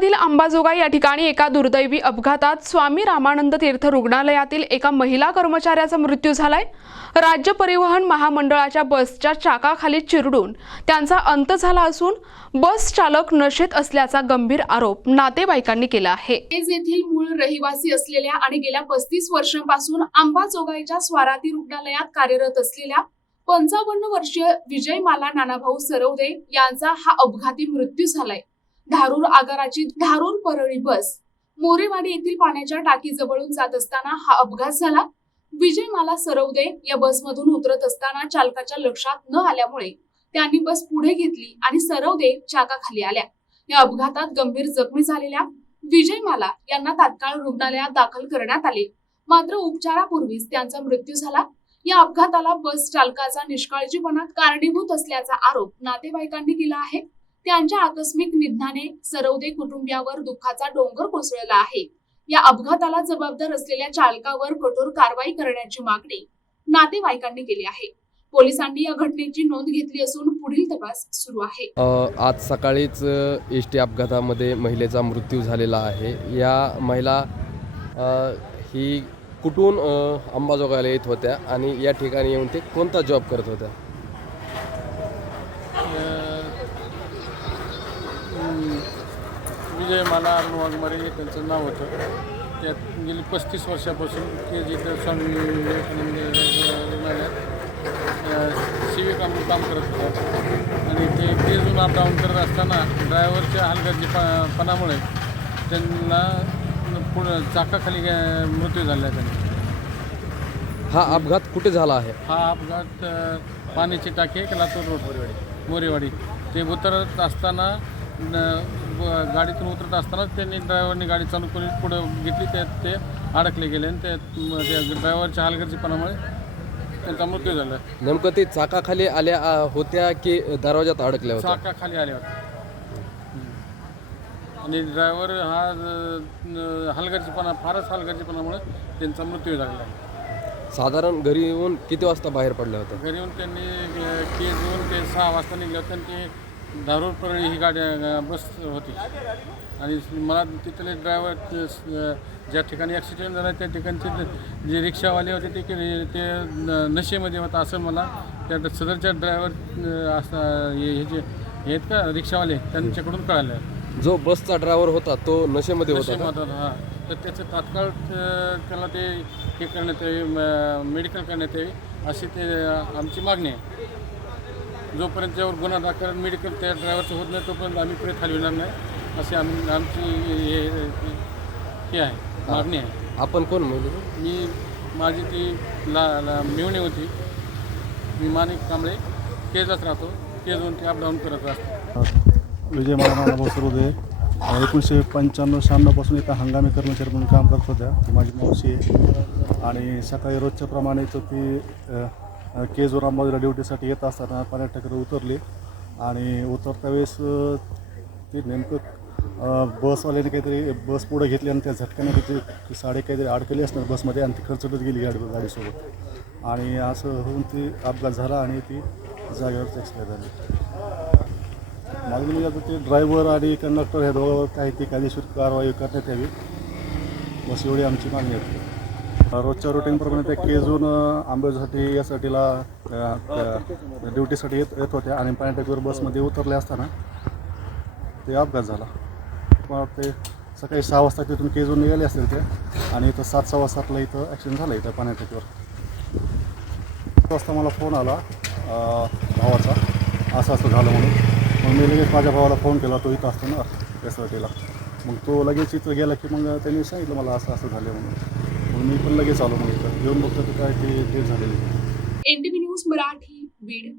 बीडमधील अंबाजोगाई या ठिकाणी एका दुर्दैवी अपघातात स्वामी रामानंद तीर्थ रुग्णालयातील एका महिला कर्मचाऱ्याचा मृत्यू झालाय। राज्य परिवहन महामंडळाच्या बसच्या चाकाखाली चिरडून त्यांचा अंत झाला असून बस चालक नशेत असल्याचा गंभीर आरोप नातेवाईकांनी केला आहे। येथील मूळ रहिवासी असलेल्या आणि गेल्या 35 वर्षांपासून अंबाजोगाईच्या स्वाराती रुग्णालयात कार्यरत असलेल्या 55 वर्षीय विजयमाला नानाभाऊ सरवदे यांचा हा अपघाती मृत्यू झालाय। धारूर आगाराची धारूर परळी बस मोरेवाडी येथील पाण्याच्या टाकीजवळून जात असताना हा अपघात झाला। विजयमाला सरवदे या बसमधून उतरत असताना चालकाच्या लक्षात न आल्यामुळे त्यांनी बस पुढे घेतली आणि सरवदे चाकाखाली आल्या। या अपघातात गंभीर जखमी झालेल्या विजयमाला यांना तात्काळ रुग्णालयात दाखल करण्यात आले, मात्र उपचारापूर्वीच त्यांचा मृत्यू झाला। या अपघाताला बस चालकाचा निष्काळजीपणा कारणीभूत असल्याचा आरोप नातेवाईकांनी केला आहे। त्यांच्या आकस्मिक निधनाने सरवदे कुटुंबियावर दुःखाचा डोंगर कोसळला आहे। या अपघाताला जबाबदार असलेल्या चालकावर कठोर कारवाई करण्याची मागणी नातेवाईकांनी केली आहे। पोलिसांनी या घटनेची नोंद घेतली असून पुढील तपास सुरू आहे। आज सकाळीच एसटी अपघातामध्ये महिलेचा मृत्यू झालेला आहे। या महिला ही कुठून अंबाजोगाईला येत होत्या आणि या ठिकाणी येऊन ते कोणता जॉब करत होत्या? विजयमाला वाघमारे हे त्यांचं नाव होतं। त्यात गेली 35 वर्षापासून ते जिथं स्वामी विवेकानंद रुग्णालयात सेविका म्हणून काम करत होतात आणि ते तेजून अपडाऊन करत असताना ड्रायव्हरच्या हलगर्जीपणामुळे त्यांना पुढं चाकाखाली मृत्यू झाला त्यांनी। हा अपघात कुठे झाला आहे? हा अपघात पाण्याची टाकी लातूर रोड मोरेवाडी ते उतरत असताना गाडीतून उतरत असताना त्यांनी ड्रायव्हरने गाडी चालू करून पुढं घेतली, त्यात ते अडकले गेले आणि त्या ड्रायव्हरच्या हलगर्जीपणामुळे त्यांचा मृत्यू झाला। नेमकं ते चाकाखाली आल्या होत्या की दरवाजात अडकल्या होत्या? चाकाखाली आल्या होत्या आणि ड्रायव्हर हा फारच हलगर्जीपणामुळे त्यांचा मृत्यू झालेला आहे। साधारण घरी येऊन किती वाजता बाहेर पडल्या होत्या? घरी येऊन त्यांनी ते 6 वाजता निघले होते आणि ते धारूर परळी ही गाडी बस होती आणि मला तिथले ड्रायव्हर ज्या ठिकाणी ॲक्सिडेंट झाला त्या ठिकाणचे जे रिक्षावाले होते ते नशेमध्ये होता असं मला त्या सदरच्या ड्रायव्हर हे जे आहेत का रिक्षावाले त्यांच्याकडून कळालं। जो बसचा ड्रायव्हर होता तो नशेमध्ये होता? हां, तर त्याचं तात्काळ त्याला ते हे करण्यात यावे, मेडिकल करण्यात यावे अशी ते आमची मागणी आहे। जोपर्यंत त्यावर गुन्हा दाखल मेडिकल त्या ड्रायव्हरचं होत नाही तोपर्यंत आम्ही प्रेत हलविणार नाही अशी आमची हे आहे मागणी आहे। आपण कोण म्हणजे? मी माझी ती मिळवणी होती, मी माणिक कांबळे केजलाच राहतो, केजवरून ते अपडाऊन करत असतो। विजयमाला नानाभाऊ सरवदे 1995-96 पासून इथं हंगामी कर्मचारी म्हणून काम करत होत्या। ती माझी मावशी आहे आणि सकाळी रोजच्या प्रमाणेच ती केजवर अंबाजोगाईला ड्युटीसाठी येत असताना पाण्यात टाकीवर उतरली आणि उतरता वेळेस ती नेमकं बसवाल्याने काहीतरी बस पुढे घेतली आणि त्या झटक्याने तिची साडी काहीतरी अडकली असणार बसमध्ये आणि ती खरचटत गेली गाडीसोबत आणि असं होऊन ती अपघात झाला आणि ती जागेवरच एक्सपायर झाली। मागणी म्हणजे आता ते ड्रायव्हर आणि कंडक्टर ह्या दोघांवर काही ती कायदेशीर कारवाई करण्यात यावी बस एवढी आमची मागणी होती। रोजच्या रुटीनप्रमाणे त्या केजून अंबाजोगाईसाठी यासाठीला ड्युटीसाठी येत होत्या आणि पाण्याटाकीवर बसमध्ये उतरले असताना ते अपघात झाला। मग ते सकाळी 6 वाजता तिथून केजून निघाले असतील ते आणि इथं 7:15 इथं ॲक्सिडेंट झाला इथं पाण्याटाकीवर। 7 वाजता मला फोन आला भावाचा असं झालं म्हणून, मग मी लगेच माझ्या भावाला फोन केला, तो इथं असतो ना यासाठीला, मग तो लगेच इथं गेला की मग त्यांनी सांगितलं मला असं झालं म्हणून, मग मी पण लगेच आलो, मग इथं येऊन बघतो तर काय ते झालेलं। NTV news Marathi Beed.